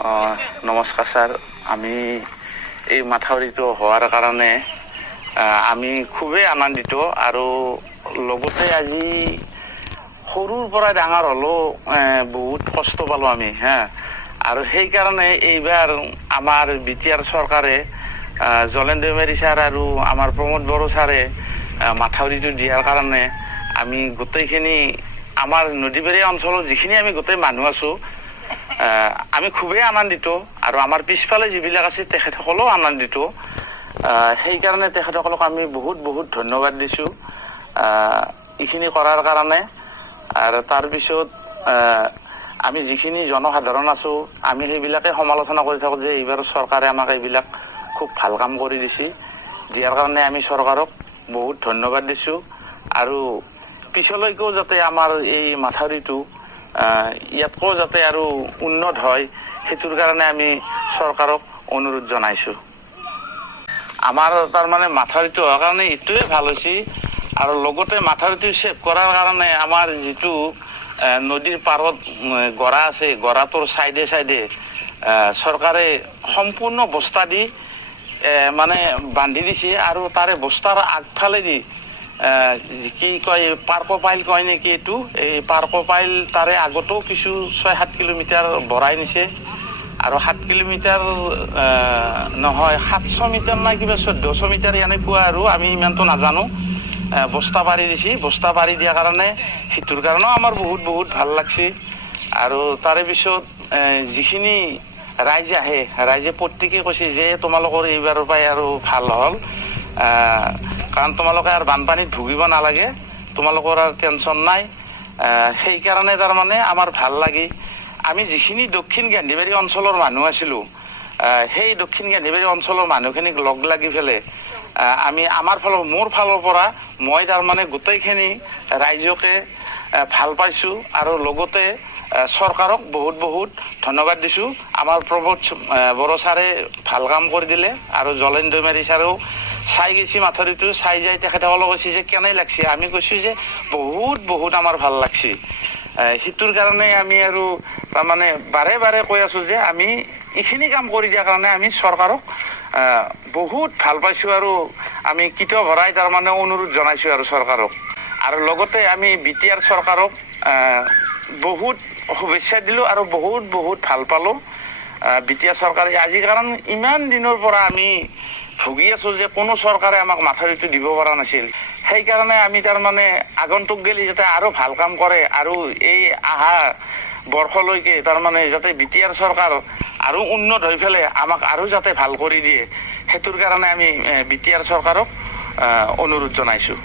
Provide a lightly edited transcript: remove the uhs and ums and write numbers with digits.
নমস্কাৰ ছাৰ। আমি এই মাথাউৰিটো হোৱাৰ কাৰণে আমি খুবেই আনন্দিত আৰু লগতে আজি সৰুৰ পৰা ডাঙৰ হ'লেও বহুত কষ্ট পালোঁ আমি আৰু সেইকাৰণে এইবাৰ আমাৰ বিটিআৰ চৰকাৰে জলেন দৈমাৰী ছাৰ আৰু আমাৰ প্ৰমোদ বড়ো ছাৰে মাথাউৰিটো দিয়াৰ কাৰণে আমি গোটেইখিনি আমাৰ নদীপৰীয়া অঞ্চলৰ যিখিনি আমি গোটেই মানুহ আছোঁ আমি খুবেই আনন্দিত আৰু আমাৰ পিছফালে যিবিলাক আছে তেখেতসকলেও আনন্দিত। সেইকাৰণে তেখেতসকলক আমি বহুত বহুত ধন্যবাদ দিছোঁ এইখিনি কৰাৰ কাৰণে। আৰু তাৰপিছত আমি যিখিনি জনসাধাৰণ আছোঁ আমি সেইবিলাকে সমালোচনা কৰি থাকোঁ যে এইবাৰ চৰকাৰে আমাক এইবিলাক খুব ভাল কাম কৰি দিছে, দিয়াৰ কাৰণে আমি চৰকাৰক বহুত ধন্যবাদ দিছোঁ। আৰু পিছলৈকেও যাতে আমাৰ এই মাথাউৰিটো ইয়াতকৈ যাতে আৰু উন্নত হয় সেইটোৰ কাৰণে আমি চৰকাৰক অনুৰোধ জনাইছোঁ। আমাৰ তাৰমানে মাথাউৰিটো হোৱাৰ কাৰণে এইটোৱে ভাল হৈছে আৰু লগতে মাথাউৰিটো ছেভ কৰাৰ কাৰণে আমাৰ যিটো নদীৰ পাৰত গৰা আছে, গৰাটোৰ চাইডে চাইডে চৰকাৰে সম্পূৰ্ণ বস্তা দি মানে বান্ধি দিছে আৰু তাৰে বস্তাৰ আগফালেদি কি কয় পাৰ্ক পাইল কয় নেকি, এইটো এই পাৰ্ক পাইল তাৰে আগতো কিছু 6-7 কিলোমিটাৰ বঢ়াই নিছে আৰু 7 কিলোমিটাৰ নহয় 700 মিটাৰ নাই কিবা 1400 মিটাৰ এনেকুৱা আৰু আমি ইমানটো নাজানো বস্তা পাৰি দিছে। বস্তা পাৰি দিয়াৰ কাৰণে সেইটোৰ কাৰণেও আমাৰ বহুত বহুত ভাল লাগছে। আৰু তাৰে পিছত যিখিনি ৰাইজ আহে, ৰাইজে প্ৰত্যেকে কৈছে যে তোমালোকৰ এইবাৰৰ পৰাই আৰু ভাল হ'ল, কাৰণ তোমালোকে আৰু বানপানীত ভুগিব নালাগে, তোমালোকৰ আৰু টেনশ্যন নাই। সেইকাৰণে তাৰমানে আমাৰ ভাল লাগি আমি যিখিনি দক্ষিণ গান্ধীবাৰী অঞ্চলৰ মানুহ আছিলোঁ সেই দক্ষিণ গান্ধীবাৰী অঞ্চলৰ মানুহখিনিক লগ লাগি পেলাই আমি মোৰ ফালৰ পৰা মই তাৰমানে গোটেইখিনি ৰাইজকে ভাল পাইছোঁ আৰু লগতে চৰকাৰক বহুত বহুত ধন্যবাদ দিছোঁ। আমাৰ প্ৰমোদ বড়ো ছাৰে ভাল কাম কৰি দিলে আৰু জলেন দৈমাৰী ছাৰেও চাই গৈছে মাথাউৰিটো, চাই যাই তেখেতসকলে কৈছে যে কেনে লাগছে, আমি কৈছোঁ যে বহুত বহুত আমাৰ ভাল লাগছে। সেইটোৰ কাৰণে আমি আৰু তাৰমানে বাৰে বাৰে কৈ আছোঁ যে আমি এইখিনি কাম কৰি দিয়াৰ কাৰণে আমি চৰকাৰক বহুত ভাল পাইছোঁ আৰু আমি কিত ভৰাই তাৰমানে অনুৰোধ জনাইছোঁ আৰু চৰকাৰক। আৰু লগতে আমি বিটিআৰ চৰকাৰক বহুত শুভেচ্ছা দিলোঁ আৰু বহুত বহুত ভাল পালোঁ বিটিআৰ চৰকাৰে আজি, কাৰণ ইমান দিনৰ পৰা আমি ভুগি আছোঁ যে কোনো চৰকাৰে আমাক মাথাউৰিটো দিব পৰা নাছিল। সেইকাৰণে আমি তাৰমানে আগন্তুক গেলি যাতে আৰু ভাল কাম কৰে আৰু এই আহা বৰ্ষলৈকে তাৰমানে যাতে বিটিআৰ চৰকাৰ আৰু উন্নত হৈ পেলাই আমাক আৰু যাতে ভাল কৰি দিয়ে সেইটোৰ কাৰণে আমি বিটিআৰ চৰকাৰক অনুৰোধ জনাইছোঁ।